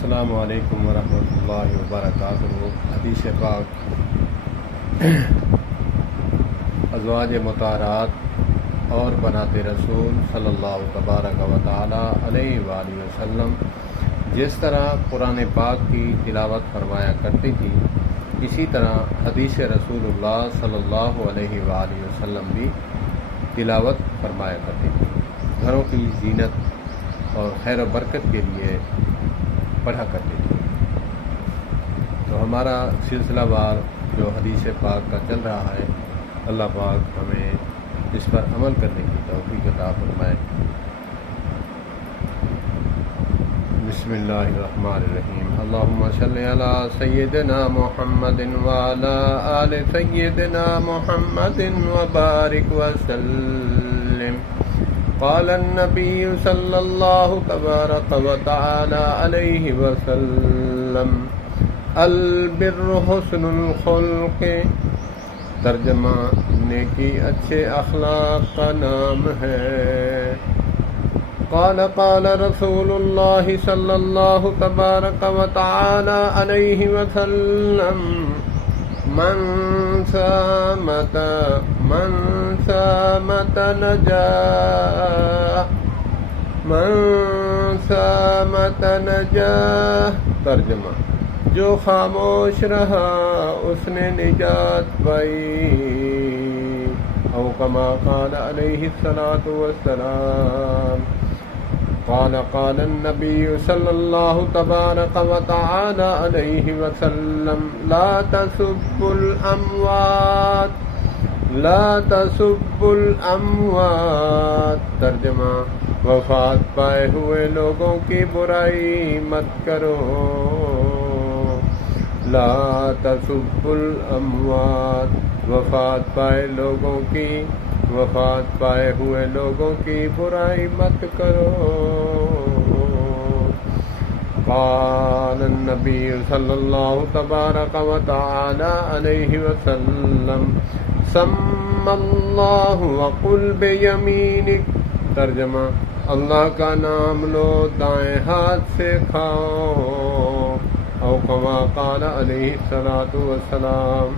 السلام علیکم ورحمۃ اللہ وبرکاتہ۔ حدیث پاک ازواج مطہرات اور بنات رسول صلی اللہ تبارک و تعالی علیہ وآلہ وسلم جس طرح قرآن پاک کی تلاوت فرمایا کرتی تھی، اسی طرح حدیث رسول اللہ صلی اللہ علیہ وآلہ وسلم بھی تلاوت فرمایا کرتی تھی، گھروں کی زینت اور خیر و برکت کے لیے پڑھا کرتے تھے۔ تو ہمارا سلسلہ وار جو حدیث پاک کا چل رہا ہے، اللہ پاک ہمیں اس پر عمل کرنے کی توفیق عطا فرمائے۔ بسم اللہ الرحمن الرحیم۔ اللہم صلی علی سیدنا محمد وعلی آل سیدنا محمد وبارک وسلم۔ قال النبی صلی اللہ تبارک و تعالی علیہ وسلم: البر حسن الخلق، ترجمہ نیکی اچھے اخلاق کا نام ہے۔ قال رسول اللہ صلی اللہ تبارک و تعالی علیہ وسلم: من صامت نجا، ترجمہ جو خاموش رہا اس نے نجات پائی، او کما قال علیہ الصلاۃ والسلام۔ قال النبی صلی اللہ تبارک و تعالی علیہ وسلم: لا تسبوا الاموات، ترجمہ وفات پائے ہوئے لوگوں کی برائی مت کرو۔ لا تسبوا الاموات، وفات پائے ہوئے لوگوں کی برائی مت کرو۔ قال النبی صلی اللہ تبارک و تعالی علیہ وسلم: سم اللہ وقل بیمینک، ترجمہ اللہ کا نام لو دائیں ہاتھ سے کھاؤ، او کما قال علیہ الصلاۃ والسلام۔